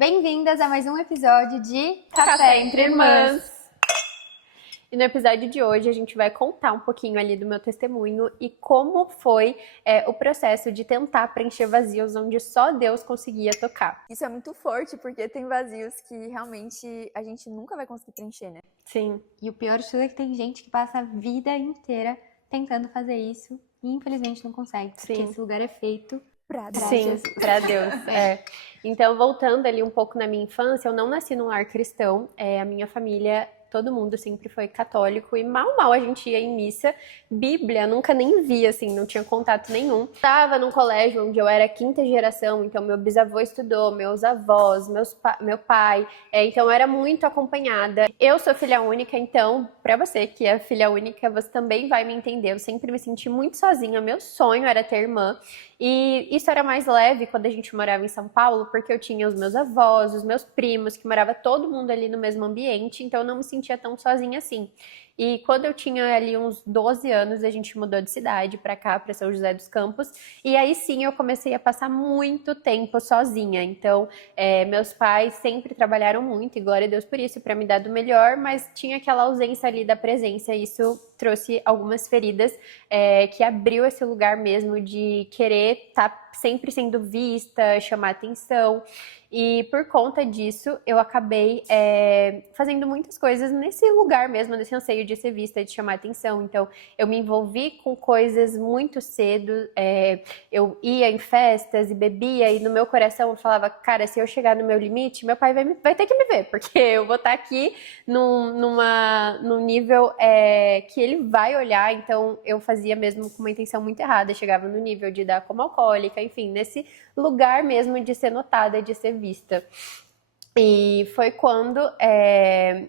Bem-vindas a mais um episódio de Café entre Irmãs. E no episódio de hoje a gente vai contar um pouquinho ali do meu testemunho e como foi o processo de tentar preencher vazios onde só Deus conseguia tocar. Isso é muito forte, porque tem vazios que realmente a gente nunca vai conseguir preencher, né? Sim. E o pior de tudo é que tem gente que passa a vida inteira tentando fazer isso e infelizmente não consegue, porque Sim. esse lugar é feito Pra Sim, Jesus. pra Deus. Então, voltando ali um pouco na minha infância, eu não nasci num lar cristão. A minha família, todo mundo sempre foi católico e mal a gente ia em missa. Bíblia, nunca nem via, assim, não tinha contato nenhum. Estava num colégio onde eu era quinta geração, então meu bisavô estudou, meus avós, meu pai, então eu era muito acompanhada. Eu sou filha única, então, pra você que é filha única, você também vai me entender. Eu sempre me senti muito sozinha, meu sonho era ter irmã. E isso era mais leve quando a gente morava em São Paulo, porque eu tinha os meus avós, os meus primos, que morava todo mundo ali no mesmo ambiente, então eu não me sentia tão sozinha assim. E quando eu tinha ali uns 12 anos, a gente mudou de cidade pra cá, pra São José dos Campos, e aí sim eu comecei a passar muito tempo sozinha. Então, meus pais sempre trabalharam muito, e glória a Deus por isso, pra me dar do melhor, mas tinha aquela ausência ali da presença, e isso trouxe algumas feridas, que abriu esse lugar mesmo de querer estar sempre sendo vista, chamar atenção. E por conta disso, eu acabei fazendo muitas coisas nesse lugar mesmo, nesse anseio de ser vista, de chamar atenção. Então, eu me envolvi com coisas muito cedo, eu ia em festas e bebia, e no meu coração eu falava, cara, se eu chegar no meu limite, meu pai vai ter que me ver, porque eu vou estar aqui num nível que ele vai olhar. Então, eu fazia mesmo com uma intenção muito errada, chegava no nível de dar como alcoólica, enfim, nesse lugar mesmo de ser notada, de ser vista. E foi quando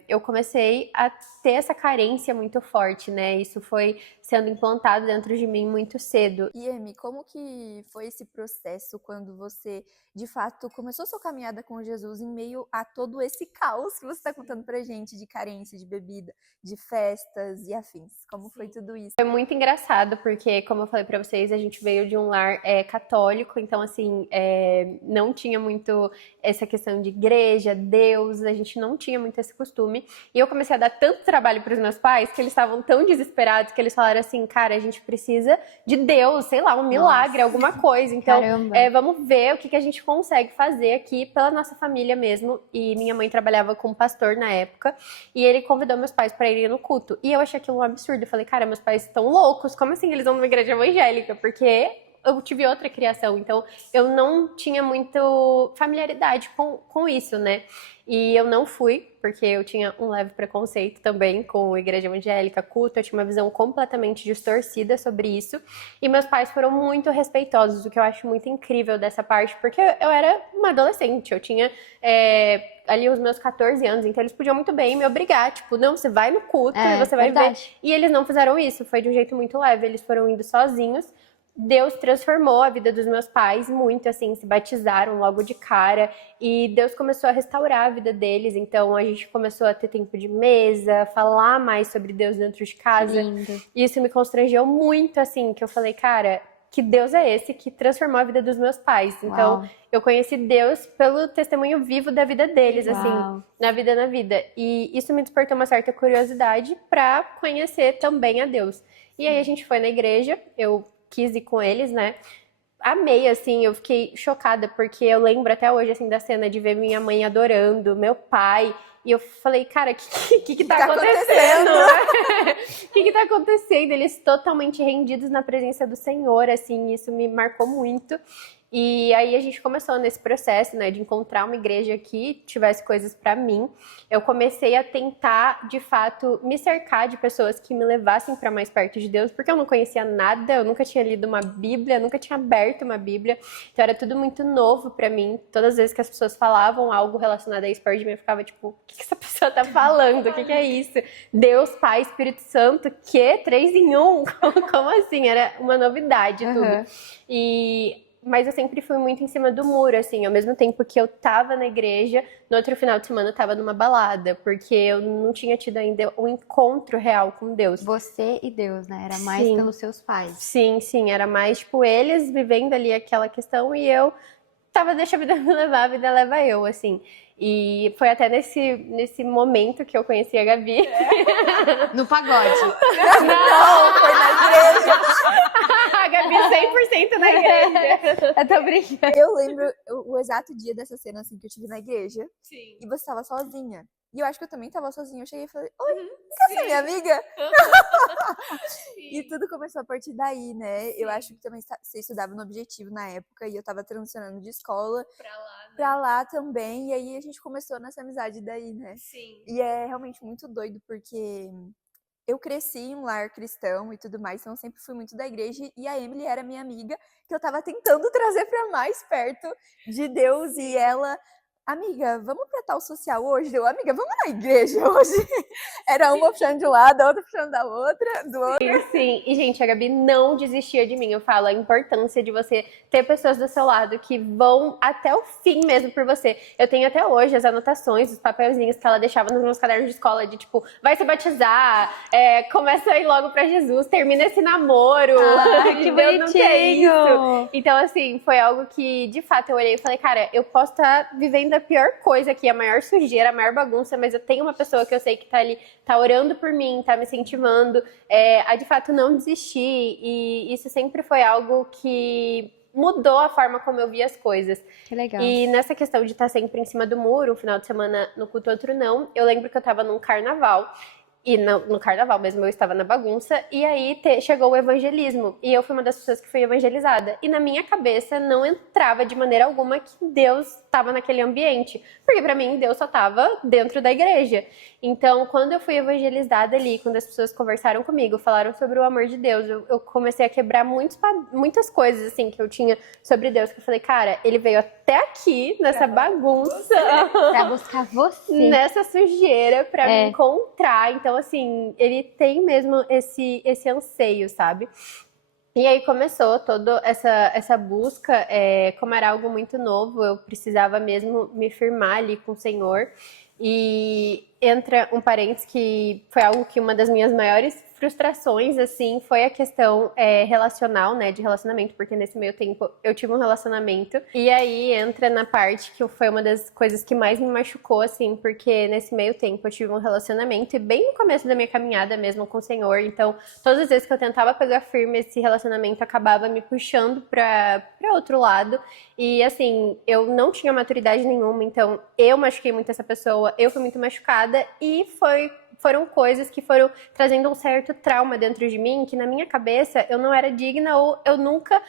eu comecei a ter essa carência muito forte, né? Isso foi sendo implantado dentro de mim muito cedo. E, Emi, como que foi esse processo quando você, de fato, começou sua caminhada com Jesus em meio a todo esse caos que você está contando pra gente, de carência, de bebida, de festas e afins? Como foi tudo isso? Foi muito engraçado, porque, como eu falei pra vocês, a gente veio de um lar católico, então, assim, não tinha muito essa questão de igreja, Deus, a gente não tinha muito esse costume. E eu comecei a dar tanto trabalho pros meus pais, que eles estavam tão desesperados, que eles falaram assim, cara, a gente precisa de Deus, sei lá, um milagre, alguma coisa. Então, vamos ver o que a gente consegue fazer aqui pela nossa família mesmo. E minha mãe trabalhava com um pastor na época, e ele convidou meus pais pra irem no culto. E eu achei aquilo um absurdo. Eu falei, cara, meus pais estão loucos, como assim eles vão numa igreja evangélica? Porque eu tive outra criação, então eu não tinha muito familiaridade com isso, né? E eu não fui, porque eu tinha um leve preconceito também com a igreja evangélica, culto, eu tinha uma visão completamente distorcida sobre isso. E meus pais foram muito respeitosos, o que eu acho muito incrível dessa parte, porque eu era uma adolescente, eu tinha ali os meus 14 anos, então eles podiam muito bem me obrigar, tipo, não, você vai no culto e você vai ver. E eles não fizeram isso, foi de um jeito muito leve, eles foram indo sozinhos. Deus transformou a vida dos meus pais muito, assim, se batizaram logo de cara e Deus começou a restaurar a vida deles. Então a gente começou a ter tempo de mesa, falar mais sobre Deus dentro de casa. Lindo. E isso me constrangeu muito, assim, que eu falei, cara, que Deus é esse que transformou a vida dos meus pais? Então eu conheci Deus pelo testemunho vivo da vida deles, assim, na vida. E isso me despertou uma certa curiosidade pra conhecer também a Deus. E aí a gente foi na igreja, eu quis ir com eles, né? Amei, assim, eu fiquei chocada, porque eu lembro até hoje, assim, da cena de ver minha mãe adorando, meu pai, e eu falei, cara, o que tá acontecendo? O que tá acontecendo? Eles totalmente rendidos na presença do Senhor, assim, isso me marcou muito. E aí a gente começou nesse processo, né, de encontrar uma igreja que tivesse coisas pra mim. Eu comecei a tentar, de fato, me cercar de pessoas que me levassem pra mais perto de Deus, porque eu não conhecia nada, eu nunca tinha lido uma Bíblia, nunca tinha aberto uma Bíblia, então era tudo muito novo pra mim. Todas as vezes que as pessoas falavam algo relacionado a isso perto de mim, eu ficava tipo, o que essa pessoa tá falando? O que é isso? Deus, Pai, Espírito Santo, que? 3 em 1? Como assim? Era uma novidade tudo. Mas eu sempre fui muito em cima do muro, assim, ao mesmo tempo que eu tava na igreja, no outro final de semana eu tava numa balada, porque eu não tinha tido ainda um encontro real com Deus. Você e Deus, né? Era mais pelos seus pais. Sim, era mais, tipo, eles vivendo ali aquela questão e eu tava, deixa a vida me levar, a vida leva eu, assim. E foi até nesse momento que eu conheci a Gabi. No pagode. Não, foi na igreja. A Gabi 100% na igreja. Eu tô brincando. Eu lembro o exato dia dessa cena, assim, que eu tive na igreja. Sim. E você tava sozinha. E eu acho que eu também tava sozinha. Eu cheguei e falei, oi, quer ser minha amiga? E tudo começou a partir daí, né? Eu acho que também você estudava no Objetivo na época. E eu tava transicionando de escola pra lá também. E aí a gente começou nessa amizade daí, né? Sim. E é realmente muito doido, porque eu cresci em um lar cristão e tudo mais, então eu sempre fui muito da igreja, e a Emily era minha amiga, que eu tava tentando trazer pra mais perto de Deus, e ela, amiga, vamos pra tal social hoje? Eu, amiga, vamos na igreja hoje? Era uma puxando de um lado, a outra puxando da outra, do outro. Sim, e gente, a Gabi não desistia de mim. Eu falo a importância de você ter pessoas do seu lado que vão até o fim mesmo por você. Eu tenho até hoje as anotações, os papelzinhos que ela deixava nos meus cadernos de escola, de tipo, vai se batizar, começa a ir logo pra Jesus, termina esse namoro. Que Deus não quer isso. bonitinho! Então, assim, foi algo que, de fato, eu olhei e falei, cara, eu posso estar vivendo a pior coisa aqui, a maior sujeira, a maior bagunça, mas eu tenho uma pessoa que eu sei que tá ali, tá orando por mim, tá me incentivando, a de fato não desistir, e isso sempre foi algo que mudou a forma como eu via as coisas. Que legal. E nessa questão de estar sempre em cima do muro, um final de semana no culto, outro não, eu lembro que eu tava num carnaval, e no carnaval mesmo eu estava na bagunça, e aí chegou o evangelismo, e eu fui uma das pessoas que fui evangelizada. E na minha cabeça não entrava de maneira alguma que Deus estava naquele ambiente, porque pra mim Deus só estava dentro da igreja. Então, quando eu fui evangelizada ali, quando as pessoas conversaram comigo, falaram sobre o amor de Deus, eu comecei a quebrar muitas coisas assim que eu tinha sobre Deus, que eu falei, cara, ele veio até aqui, nessa bagunça, Pra buscar você. nessa sujeira, pra me encontrar. Então, assim, ele tem mesmo esse anseio, sabe? E aí começou toda essa busca, como era algo muito novo, eu precisava mesmo me firmar ali com o Senhor. E entra um parênteses que foi algo que uma das minhas maiores frustrações, assim, foi a questão relacional, né, de relacionamento, porque nesse meio tempo eu tive um relacionamento, e aí entra na parte que foi uma das coisas que mais me machucou, assim, porque nesse meio tempo eu tive um relacionamento, e bem no começo da minha caminhada mesmo com o Senhor, então todas as vezes que eu tentava pegar firme, esse relacionamento acabava me puxando pra outro lado, e assim, eu não tinha maturidade nenhuma, então eu machuquei muito essa pessoa, eu fui muito machucada, e foram coisas que foram trazendo um certo trauma dentro de mim, que na minha cabeça eu não era digna, ou eu nunca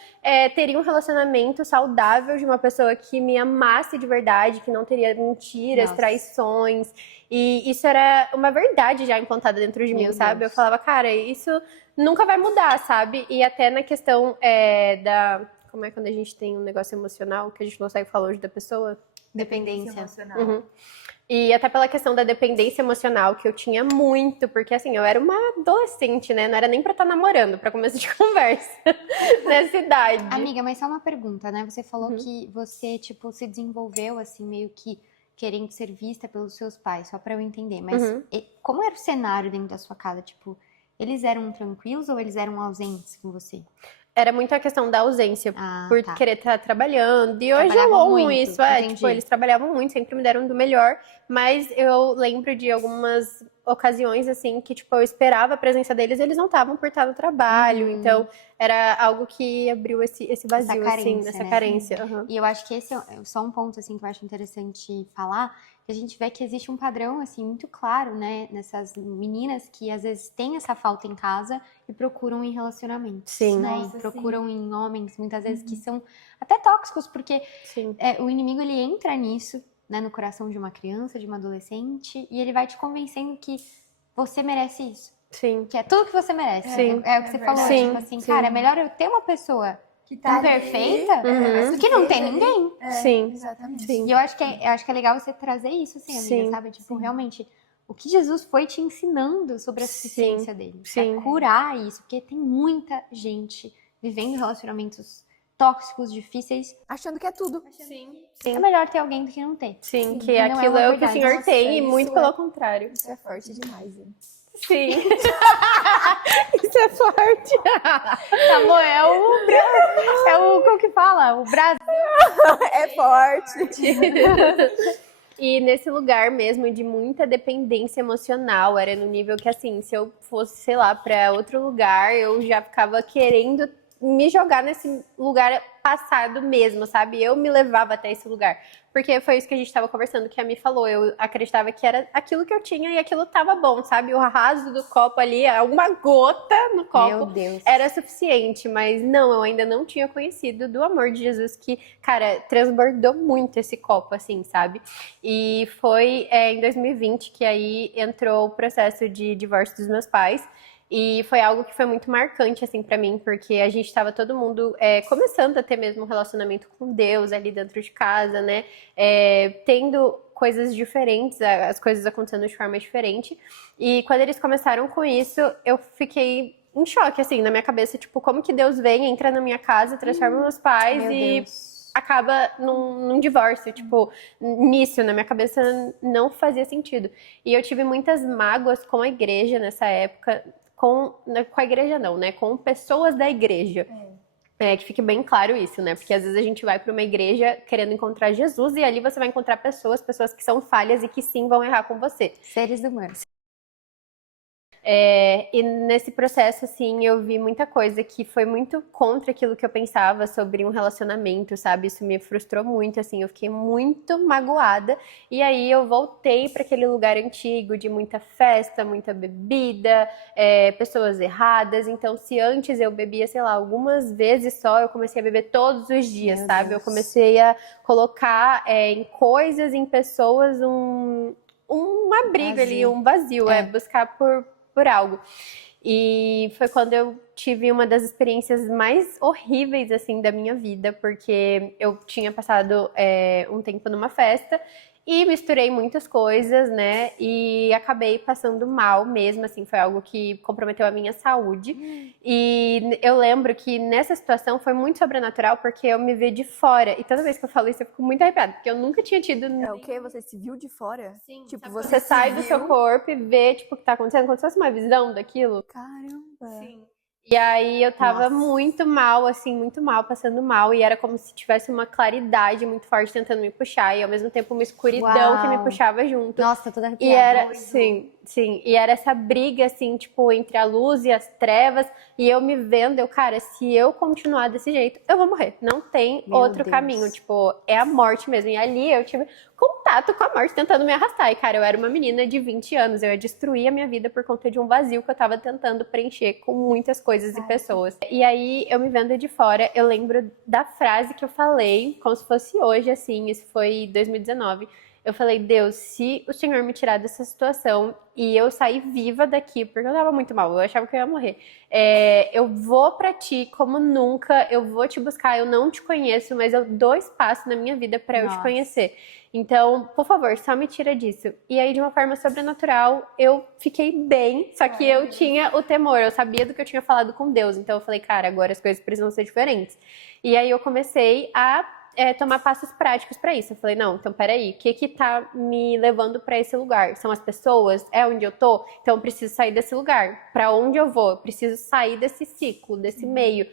teria um relacionamento saudável de uma pessoa que me amasse de verdade, que não teria mentiras, traições, e isso era uma verdade já implantada dentro de mim, sabe? Deus. Eu falava, cara, isso nunca vai mudar, sabe? E até na questão como é quando a gente tem um negócio emocional, que a gente não consegue falar hoje da pessoa? Dependência. Emocional. Uhum. E até pela questão da dependência emocional, que eu tinha muito, porque assim, eu era uma adolescente, né? Não era nem pra estar namorando, pra começo de conversa, nessa idade. Amiga, mas só uma pergunta, né? Você falou que você, tipo, se desenvolveu, assim, meio que querendo ser vista pelos seus pais, só pra eu entender. Mas como era o cenário dentro da sua casa? Tipo, eles eram tranquilos ou eles eram ausentes com você? Era muito a questão da ausência, por tá. querer estar trabalhando. E hoje eu Trabalhavam amo muito, isso. entendi. Tipo, eles trabalhavam muito, sempre me deram do melhor. Mas eu lembro de algumas ocasiões, assim, que, tipo, eu esperava a presença deles e eles não estavam por estar no trabalho. Então, era algo que abriu esse vazio, Essa carência, assim, essa né? carência. Uhum. E eu acho que esse é só um ponto, assim, que eu acho interessante falar, que a gente vê que existe um padrão, assim, muito claro, né, nessas meninas que às vezes têm essa falta em casa e procuram em relacionamentos, Sim. né, Nossa, e procuram sim. em homens, muitas vezes, que são até tóxicos, porque Sim. o inimigo, ele entra nisso, né, no coração de uma criança, de uma adolescente, e ele vai te convencendo que você merece isso, Sim. que é tudo que você merece. Sim. É o que você falou, Sim, tipo assim, sim. cara, é melhor eu ter uma pessoa Que tão ali, perfeita Uhum. do que não ter ninguém. Sim. Exatamente. Sim. E eu acho que é legal você trazer isso, assim, amiga, Sim, sabe? Tipo, realmente, o que Jesus foi te ensinando sobre a suficiência dele. sim. Pra curar isso, porque tem muita gente vivendo relacionamentos tóxicos, difíceis. Achando que é tudo. Sim. É melhor ter alguém do que não ter. Sim, Sim, que e não é aquilo uma é o que o verdade. Senhor Nossa, tem, e isso muito é- pelo contrário. Isso é forte demais, hein? Sim. Isso é forte. Tá bom, como que fala? O Brasil. É forte. E nesse lugar mesmo de muita dependência emocional, era no nível que, assim, se eu fosse, sei lá, para outro lugar, eu já ficava querendo me jogar nesse lugar passado mesmo, sabe? Eu me levava até esse lugar. Porque foi isso que a gente estava conversando, que a Mi falou. Eu acreditava que era aquilo que eu tinha e aquilo tava bom, sabe? O raso do copo ali, uma gota no copo, Meu Deus. era suficiente. Mas não, eu ainda não tinha conhecido do amor de Jesus que, cara, transbordou muito esse copo, assim, sabe? E foi em 2020 que aí entrou o processo de divórcio dos meus pais. E foi algo que foi muito marcante, assim, pra mim, porque a gente tava todo mundo começando a ter mesmo um relacionamento com Deus ali dentro de casa, né? Tendo coisas diferentes, as coisas acontecendo de forma diferente. E quando eles começaram com isso, eu fiquei em choque, assim, na minha cabeça, tipo, como que Deus vem, entra na minha casa, transforma meus pais Meu e Deus. acaba num divórcio, tipo, nisso, na minha cabeça não fazia sentido. E eu tive muitas mágoas com a igreja nessa época, com a igreja não, né? Com pessoas da igreja. Que fique bem claro isso, né? Porque às vezes a gente vai para uma igreja querendo encontrar Jesus e ali você vai encontrar pessoas que são falhas e que sim vão errar com você. Seres humanos. E nesse processo, assim, eu vi muita coisa que foi muito contra aquilo que eu pensava sobre um relacionamento, sabe? Isso me frustrou muito, assim, eu fiquei muito magoada. E aí eu voltei para aquele lugar antigo de muita festa, muita bebida, pessoas erradas. Então, se antes eu bebia, sei lá, algumas vezes só, eu comecei a beber todos os dias, Meu sabe? Deus. Eu comecei a colocar em coisas, em pessoas, um abrigo ali, um vazio, buscar por algo. E foi quando eu tive uma das experiências mais horríveis, assim, da minha vida, porque eu tinha passado um tempo numa festa e misturei muitas coisas, né, e acabei passando mal mesmo, assim, foi algo que comprometeu a minha saúde. E eu lembro que nessa situação foi muito sobrenatural, porque eu me vi de fora, e toda vez que eu falo isso eu fico muito arrepiada, porque eu nunca tinha tido... É o quê? Você se viu de fora? Sim, Tipo, sabe, você você se sai do viu? seu corpo e vê, tipo, o que tá acontecendo, como se fosse uma visão daquilo. Caramba. Sim. E aí eu tava Nossa. muito mal, assim, muito mal, passando mal. E era como se tivesse uma claridade muito forte tentando me puxar. E ao mesmo tempo uma escuridão que me Uau. puxava junto. Nossa, toda E arrepiada. era, sim. E era essa briga, assim, tipo, entre a luz e as trevas. E eu me vendo, cara, se eu continuar desse jeito, eu vou morrer. Não tem Meu outro Deus. caminho. Tipo, é a morte mesmo. E ali eu tive contato com a morte tentando me arrastar. E, cara, eu era uma menina de 20 anos. Eu ia destruir a minha vida por conta de um vazio que eu tava tentando preencher com muitas coisas e pessoas. E aí, eu me vendo de fora, eu lembro da frase que eu falei, como se fosse hoje, assim, isso foi 2019. Eu falei, Deus, se o Senhor me tirar dessa situação e eu sair viva daqui, porque eu tava muito mal, eu achava que eu ia morrer, eu vou pra ti como nunca, eu vou te buscar, eu não te conheço, mas eu dou espaço na minha vida pra eu te conhecer. Então, por favor, só me tira disso. E aí, de uma forma sobrenatural, eu fiquei bem, só que eu tinha o temor, eu sabia do que eu tinha falado com Deus, então eu falei, cara, agora as coisas precisam ser diferentes. E aí eu comecei a tomar passos práticos pra isso. Eu falei, não, então peraí, o que tá me levando pra esse lugar? São as pessoas? É onde eu tô? Então eu preciso sair desse lugar. Pra onde eu vou? Eu preciso sair desse ciclo, desse meio.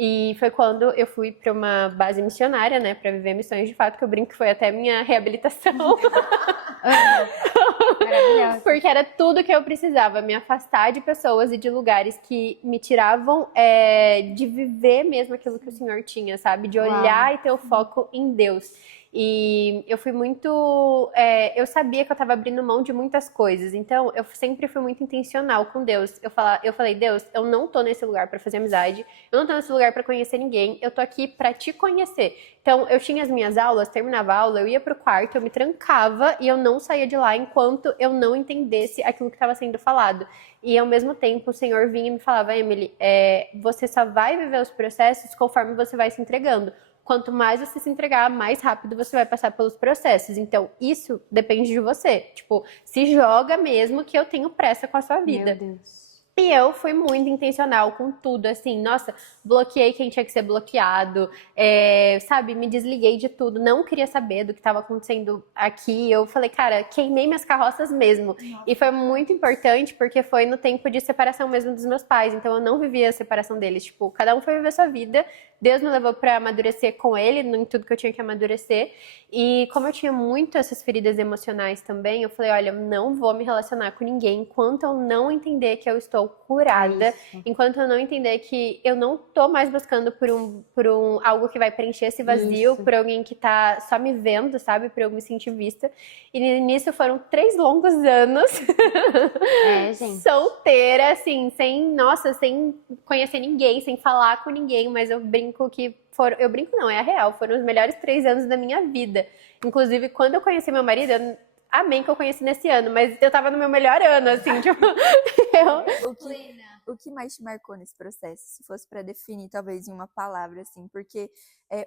E foi quando eu fui para uma base missionária, né, para viver missões de fato, que eu brinco que foi até minha reabilitação. Maravilhosa. Porque era tudo que eu precisava, me afastar de pessoas e de lugares que me tiravam de viver mesmo aquilo que o Senhor tinha, sabe? De olhar e ter o foco em Deus. E eu fui muito... eu sabia que eu estava abrindo mão de muitas coisas, então eu sempre fui muito intencional com Deus. Eu falei, Deus, eu não tô nesse lugar para fazer amizade, eu não tô nesse lugar para conhecer ninguém, eu tô aqui para te conhecer. Então eu tinha as minhas aulas, terminava a aula, eu ia pro quarto, eu me trancava e eu não saía de lá enquanto eu não entendesse aquilo que estava sendo falado. E ao mesmo tempo o Senhor vinha e me falava, Emily, você só vai viver os processos conforme você vai se entregando. Quanto mais você se entregar, mais rápido você vai passar pelos processos. Então, isso depende de você. Tipo, se joga mesmo que eu tenho pressa com a sua vida. Meu Deus. E eu fui muito intencional com tudo, assim, nossa, bloqueei quem tinha que ser bloqueado, sabe, me desliguei de tudo, não queria saber do que estava acontecendo aqui. Eu falei, cara, queimei minhas carroças mesmo. E foi muito importante porque foi no tempo de separação mesmo dos meus pais, então eu não vivia a separação deles, tipo, cada um foi viver sua vida, Deus me levou pra amadurecer com ele, em tudo que eu tinha que amadurecer. E como eu tinha muito essas feridas emocionais também, eu falei, olha, eu não vou me relacionar com ninguém enquanto eu não entender que eu estou curada, enquanto eu não entender que eu não tô mais buscando por algo que vai preencher esse vazio, por alguém que tá só me vendo, sabe? Por eu me sentir vista. E nisso foram 3 longos anos gente. solteira, assim, sem conhecer ninguém, sem falar com ninguém, mas eu brinco que eu brinco não, é a real, foram os melhores 3 anos da minha vida. Inclusive, quando eu conheci meu marido, amém que eu conheci nesse ano, mas eu tava no meu melhor ano, assim, tipo, O que mais te marcou nesse processo? Se fosse pra definir, talvez, em uma palavra, assim, porque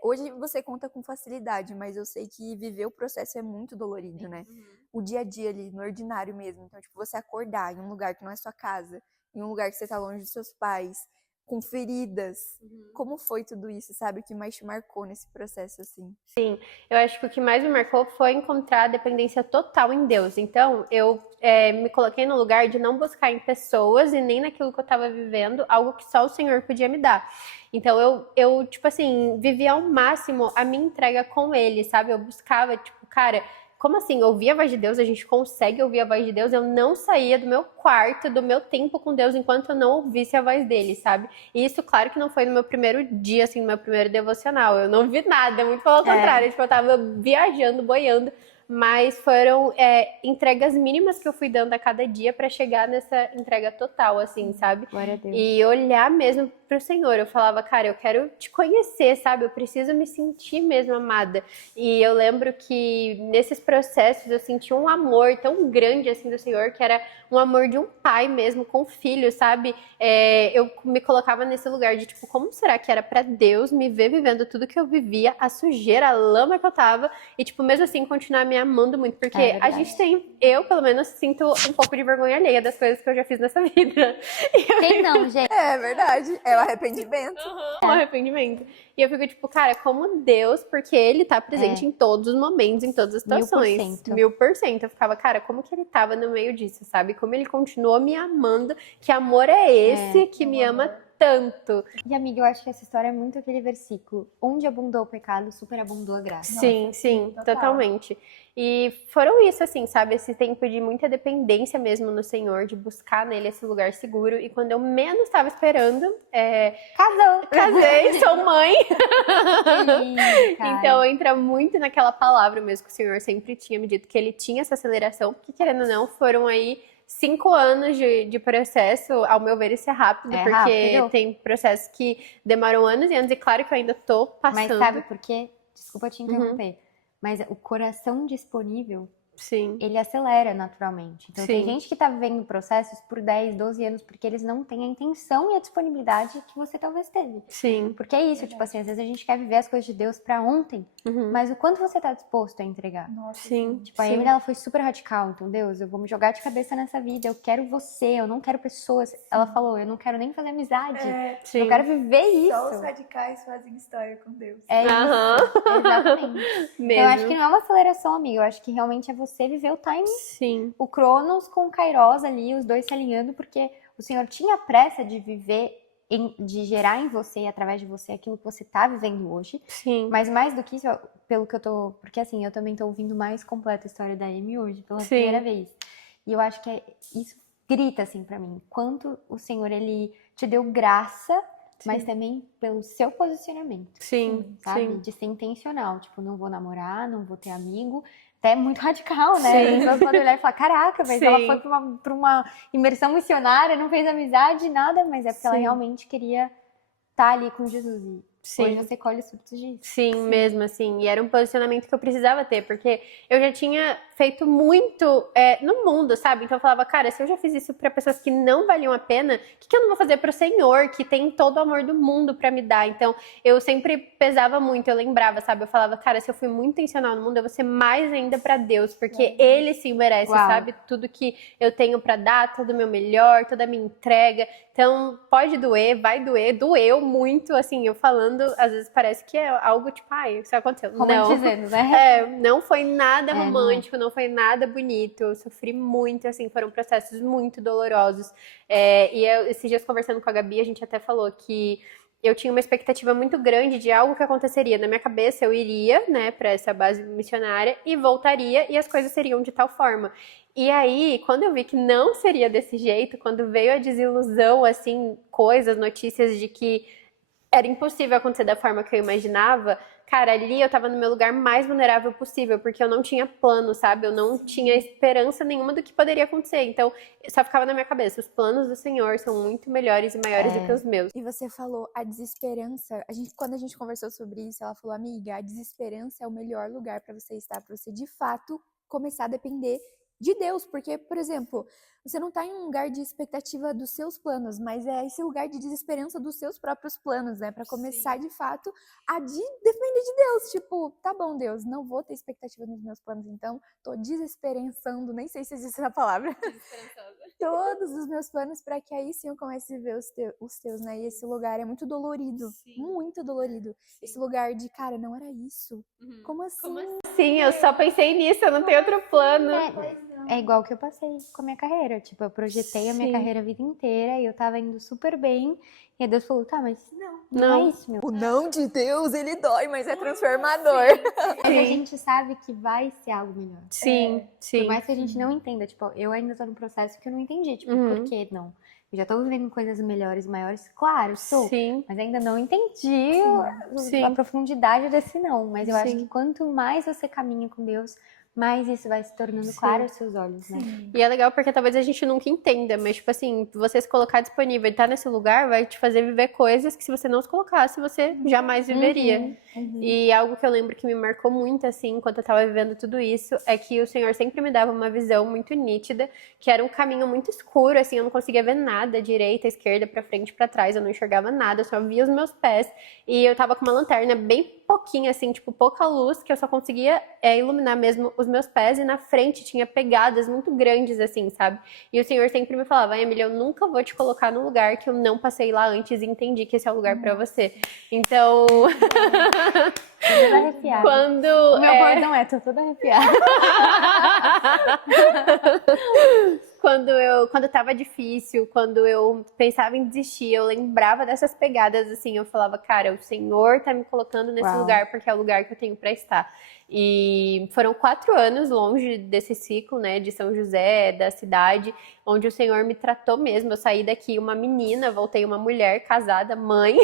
hoje você conta com facilidade, mas eu sei que viver o processo é muito dolorido, né? O dia a dia ali, no ordinário mesmo. Então, tipo, você acordar em um lugar que não é sua casa, em um lugar que você tá longe dos seus pais, com feridas. Como foi tudo isso, sabe? O que mais te marcou nesse processo, assim? Sim, eu acho que o que mais me marcou foi encontrar a dependência total em Deus. Então, eu me coloquei no lugar de não buscar em pessoas e nem naquilo que eu estava vivendo, algo que só o Senhor podia me dar. Então, eu tipo assim, vivia ao máximo a minha entrega com Ele, sabe? Eu buscava, tipo, cara, como assim? Ouvir a voz de Deus, a gente consegue ouvir a voz de Deus. Eu não saía do meu quarto, do meu tempo com Deus, enquanto eu não ouvisse a voz dele, sabe? E isso, claro que não foi no meu primeiro dia, assim, no meu primeiro devocional. Eu não vi nada, muito pelo contrário. Tipo, eu tava viajando, boiando. Mas foram entregas mínimas que eu fui dando a cada dia pra chegar nessa entrega total, assim, sabe? Glória a Deus. E olhar mesmo pro Senhor. Eu falava, cara, eu quero te conhecer, sabe? Eu preciso me sentir mesmo amada. E eu lembro que nesses processos eu senti um amor tão grande, assim, do Senhor, que era um amor de um pai mesmo, com o filho, sabe? Eu me colocava nesse lugar de, tipo, como será que era pra Deus me ver vivendo tudo que eu vivia, a sujeira, a lama que eu tava, e, tipo, mesmo assim, continuar me amando muito, porque a gente eu, pelo menos, sinto um pouco de vergonha alheia das coisas que eu já fiz nessa vida. Quem não, gente? É verdade, é o arrependimento. Um arrependimento. E eu fico tipo, cara, como Deus, porque Ele tá presente em todos os momentos, em todas as situações. 1000%. Eu ficava, cara, como que Ele tava no meio disso, sabe? Como Ele continuou me amando, que amor é esse que me ama tanto. E, amiga, eu acho que essa história é muito aquele versículo: onde abundou o pecado, superabundou a graça. Sim, totalmente. E foram isso, assim, sabe? Esse tempo de muita dependência mesmo no Senhor, de buscar nele esse lugar seguro. E quando eu menos estava esperando, casei, sou mãe. Então entra muito naquela palavra mesmo que o Senhor sempre tinha me dito, que ele tinha essa aceleração, porque querendo ou não, foram aí 5 anos de processo. Ao meu ver, isso é rápido, porque tem processos que demoram anos e anos, e claro que eu ainda tô passando. Mas sabe por quê? Desculpa te interromper. Mas o coração disponível, ele acelera naturalmente. Então tem gente que tá vivendo processos por 10, 12 anos porque eles não têm a intenção e a disponibilidade que você talvez teve. Porque é isso, tipo assim, às vezes a gente quer viver as coisas de Deus pra ontem, mas o quanto você tá disposto a entregar. Tipo, a Emily, ela foi super radical. Então, Deus, eu vou me jogar de cabeça nessa vida, eu quero você, eu não quero pessoas. Ela falou, eu não quero nem fazer amizade, eu quero viver isso. Só os radicais fazem história com Deus. É isso, exatamente. Então, eu acho que não é uma aceleração, amiga, eu acho que realmente é você viver o timing, o Cronos com o Kairos ali, os dois se alinhando, porque o Senhor tinha pressa de viver, de gerar em você e através de você aquilo que você tá vivendo hoje. Mas mais do que isso, pelo que eu tô... Porque assim, eu também tô ouvindo mais completa a história da Amy hoje, pela primeira vez. E eu acho que isso grita assim pra mim, quanto o Senhor, ele te deu graça, mas também pelo seu posicionamento. Sabe? De ser intencional. Tipo, não vou namorar, não vou ter amigo. Até muito radical, né? As pessoas podem olhar e falar, caraca, mas ela foi pra uma imersão missionária, não fez amizade, nada, mas é porque ela realmente queria estar ali com Jesus. Hoje você colhe os frutos disso. Sim, mesmo assim. E era um posicionamento que eu precisava ter, porque eu já tinha feito muito no mundo, sabe? Então eu falava, cara, se eu já fiz isso pra pessoas que não valiam a pena, o que eu não vou fazer pro Senhor, que tem todo o amor do mundo pra me dar? Então eu sempre pesava muito, eu lembrava, sabe? Eu falava, cara, se eu fui muito intencional no mundo, eu vou ser mais ainda pra Deus, porque Ele sim merece, sabe? Tudo que eu tenho pra dar, todo o meu melhor, toda a minha entrega. Então, pode doer, vai doer, doeu muito, assim, eu falando, às vezes parece que é algo tipo, ai, isso aconteceu. Romantizando, né? Não foi nada romântico, não foi nada bonito, eu sofri muito, assim, foram processos muito dolorosos. Esses dias conversando com a Gabi, a gente até falou que eu tinha uma expectativa muito grande de algo que aconteceria na minha cabeça, eu iria, né, para essa base missionária e voltaria e as coisas seriam de tal forma. E aí, quando eu vi que não seria desse jeito, quando veio a desilusão, assim, coisas, notícias de que era impossível acontecer da forma que eu imaginava, cara, ali eu tava no meu lugar mais vulnerável possível, porque eu não tinha plano, sabe? Eu não tinha esperança nenhuma do que poderia acontecer. Então, só ficava na minha cabeça, os planos do Senhor são muito melhores e maiores do que os meus. E você falou a desesperança. Quando a gente conversou sobre isso, ela falou, amiga, a desesperança é o melhor lugar pra você estar, pra você de fato começar a depender de Deus, porque, por exemplo, você não tá em um lugar de expectativa dos seus planos, mas é esse lugar de desesperança dos seus próprios planos, né? Pra começar, de fato, a depender de Deus. Tipo, tá bom, Deus, não vou ter expectativa nos meus planos, então tô desesperançando, nem sei se existe essa palavra. Todos os meus planos pra que aí sim eu comece a viver os teus, né? E esse lugar é muito dolorido, muito dolorido. Esse lugar de, cara, não era isso. Como assim? Sim, eu só pensei nisso, eu não tenho outro plano. É igual que eu passei com a minha carreira. Tipo, eu projetei a minha carreira a vida inteira e eu tava indo super bem. E aí Deus falou, tá, mas não é isso, meu. O não de Deus, ele dói, mas é transformador. Mas a gente sabe que vai ser algo melhor. Sim. Por mais que a gente não entenda. Tipo, eu ainda tô num processo que eu não entendi. Tipo, por que não? Eu já tô vivendo coisas melhores e maiores. Claro, estou. Mas ainda não entendi a profundidade desse não. Mas eu acho que quanto mais você caminha com Deus, mais isso vai se tornando claro aos seus olhos, né? E é legal porque talvez a gente nunca entenda, mas, tipo assim, você se colocar disponível e estar nesse lugar vai te fazer viver coisas que se você não se colocasse, você jamais viveria. E algo que eu lembro que me marcou muito, assim, enquanto eu tava vivendo tudo isso, é que o Senhor sempre me dava uma visão muito nítida, que era um caminho muito escuro, assim, eu não conseguia ver nada, direita, esquerda, pra frente, pra trás, eu não enxergava nada, eu só via os meus pés, e eu tava com uma lanterna bem pouquinho, assim, tipo, pouca luz, que eu só conseguia iluminar mesmo os meus pés, e na frente tinha pegadas muito grandes, assim, sabe? E o Senhor sempre me falava, Emily, eu nunca vou te colocar num lugar que eu não passei lá antes e entendi que esse é o lugar pra você. Então... Tô toda arrepiada. Quando... O meu bordão tô toda arrepiada. Quando tava difícil, quando eu pensava em desistir, eu lembrava dessas pegadas, assim, eu falava, cara, o Senhor tá me colocando nesse lugar, porque é o lugar que eu tenho pra estar. E foram 4 anos longe desse ciclo, né, de São José, da cidade, onde o Senhor me tratou mesmo. Eu saí daqui uma menina, voltei uma mulher casada, mãe.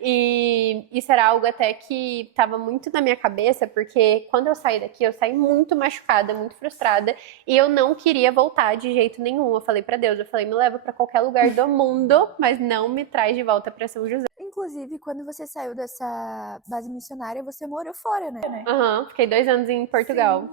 E isso era algo até que estava muito na minha cabeça, porque quando eu saí daqui, eu saí muito machucada, muito frustrada, e eu não queria voltar de jeito nenhum. Eu falei pra Deus, me leva pra qualquer lugar do mundo, mas não me traz de volta pra São José. Inclusive, quando você saiu dessa base missionária, você morou fora, né? Fiquei 2 anos em Portugal.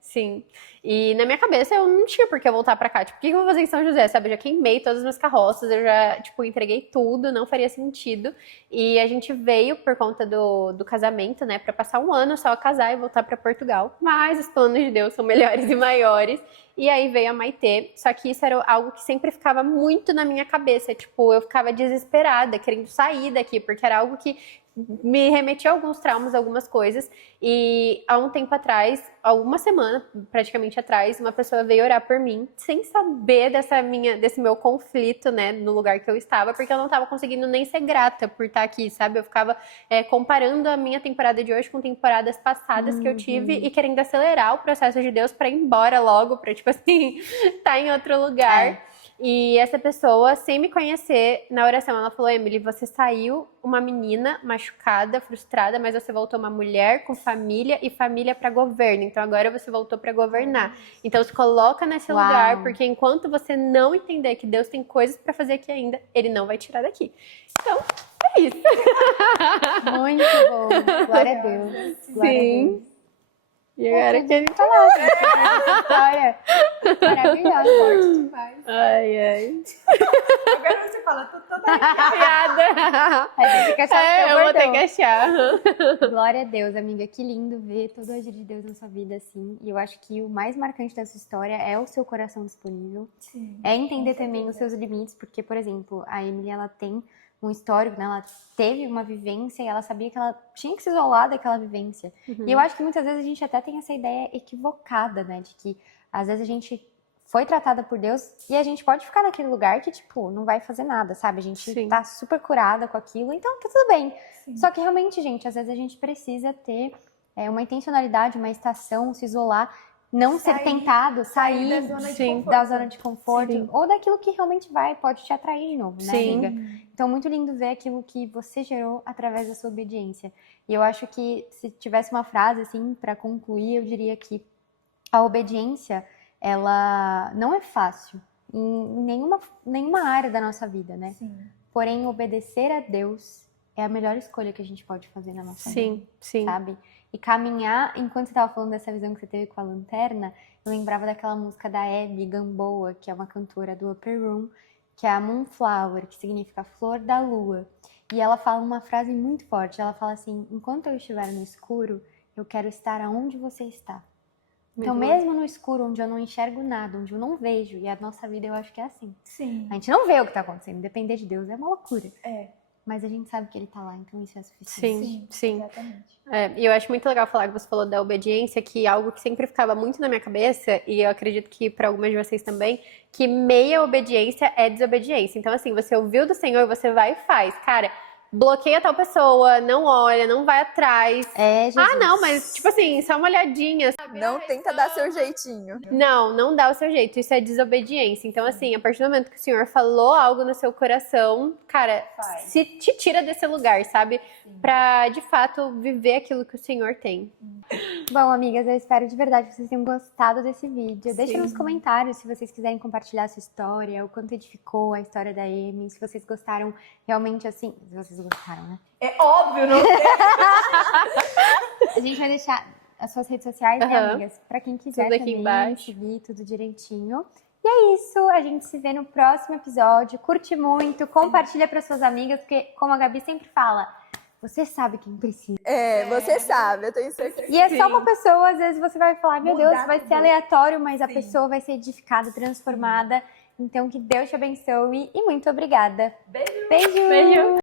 Sim. E na minha cabeça eu não tinha por que voltar pra cá. Tipo, o que eu vou fazer em São José, sabe? Eu já queimei todas as minhas carroças, eu já, tipo, entreguei tudo, não faria sentido. E a gente veio por conta do casamento, né? Pra passar 1 ano só a casar e voltar pra Portugal. Mas os planos de Deus são melhores e maiores. E aí veio a Maitê, só que isso era algo que sempre ficava muito na minha cabeça. Tipo, eu ficava desesperada, querendo sair daqui, porque era algo que me remetia a alguns traumas, algumas coisas. E há um tempo atrás, alguma semana praticamente atrás, uma pessoa veio orar por mim, sem saber desse meu conflito, né, no lugar que eu estava, porque eu não estava conseguindo nem ser grata por estar aqui, sabe? Eu ficava comparando a minha temporada de hoje com temporadas passadas que eu tive e querendo acelerar o processo de Deus para ir embora logo, para, tipo assim, estar em outro lugar. E essa pessoa, sem me conhecer, na oração, ela falou: Emily, você saiu uma menina machucada, frustrada, mas você voltou uma mulher com família e família para governo. Então agora você voltou para governar. Então se coloca nesse lugar, porque enquanto você não entender que Deus tem coisas para fazer aqui ainda, Ele não vai tirar daqui. Então, é isso. Muito bom. Glória a Deus. Glória a Deus. E agora que ele falar essa história maravilhosa. Ai. Agora você fala, tô toda arrepiada. Piada. A gente fica achando Eu vou ter que achar. Glória a Deus, amiga. Que lindo ver todo o agir de Deus na sua vida, assim. E eu acho que o mais marcante dessa história é o seu coração disponível. Sim, é entender também os seus limites, porque, por exemplo, a Emily, ela tem um histórico, né? Ela teve uma vivência e ela sabia que ela tinha que se isolar daquela vivência. E eu acho que muitas vezes a gente até tem essa ideia equivocada, né? De que às vezes a gente foi tratada por Deus e a gente pode ficar naquele lugar que, tipo, não vai fazer nada, sabe? A gente tá super curada com aquilo, então tá tudo bem. Só que realmente, gente, às vezes a gente precisa ter uma intencionalidade, uma estação, se isolar, não ser tentado, sair da zona de conforto, ou daquilo que realmente pode te atrair de novo, né, amiga? Então, muito lindo ver aquilo que você gerou através da sua obediência. E eu acho que se tivesse uma frase, assim, para concluir, eu diria que a obediência, ela não é fácil em nenhuma área da nossa vida, né? Porém, obedecer a Deus é a melhor escolha que a gente pode fazer na nossa vida, sabe? E caminhar, enquanto você estava falando dessa visão que você teve com a lanterna, eu lembrava daquela música da Abby Gamboa, que é uma cantora do Upper Room, que é a Moonflower, que significa flor da lua. E ela fala uma frase muito forte, ela fala assim: enquanto eu estiver no escuro, eu quero estar aonde você está. Então, mesmo no escuro, onde eu não enxergo nada, onde eu não vejo, e a nossa vida eu acho que é assim. A gente não vê o que está acontecendo, depender de Deus é uma loucura. Mas a gente sabe que Ele tá lá, então isso é suficiente. Sim. Exatamente. E eu acho muito legal falar que você falou da obediência, que é algo que sempre ficava muito na minha cabeça, e eu acredito que para algumas de vocês também, que meia obediência é desobediência. Então, assim, você ouviu do Senhor, você vai e faz. Cara, bloqueia tal pessoa, não olha, não vai atrás. Jesus. Não, mas tipo assim, só uma olhadinha, sabe? Não tenta dar seu jeitinho. Não dá o seu jeito, isso é desobediência. Então, assim, a partir do momento que o Senhor falou algo no seu coração, cara, se te tira desse lugar, sabe? Pra, de fato, viver aquilo que o Senhor tem. Bom, amigas, eu espero de verdade que vocês tenham gostado desse vídeo. Deixa nos comentários se vocês quiserem compartilhar a sua história, o quanto edificou a história da Amy, se vocês gostaram realmente assim. Se vocês gostaram, né? É óbvio, não A gente vai deixar as suas redes sociais, né, amigas? Pra quem quiser tudo aqui também embaixo. seguir tudo direitinho. E é isso, a gente se vê no próximo episódio. Curte muito, compartilha para suas amigas, porque, como a Gabi sempre fala, você sabe quem precisa. Você sabe, eu tenho certeza. E é só uma pessoa, às vezes você vai falar, meu Deus, vai ser aleatório, mas a pessoa vai ser edificada, transformada. Então, que Deus te abençoe e muito obrigada. Beijo! Beijo!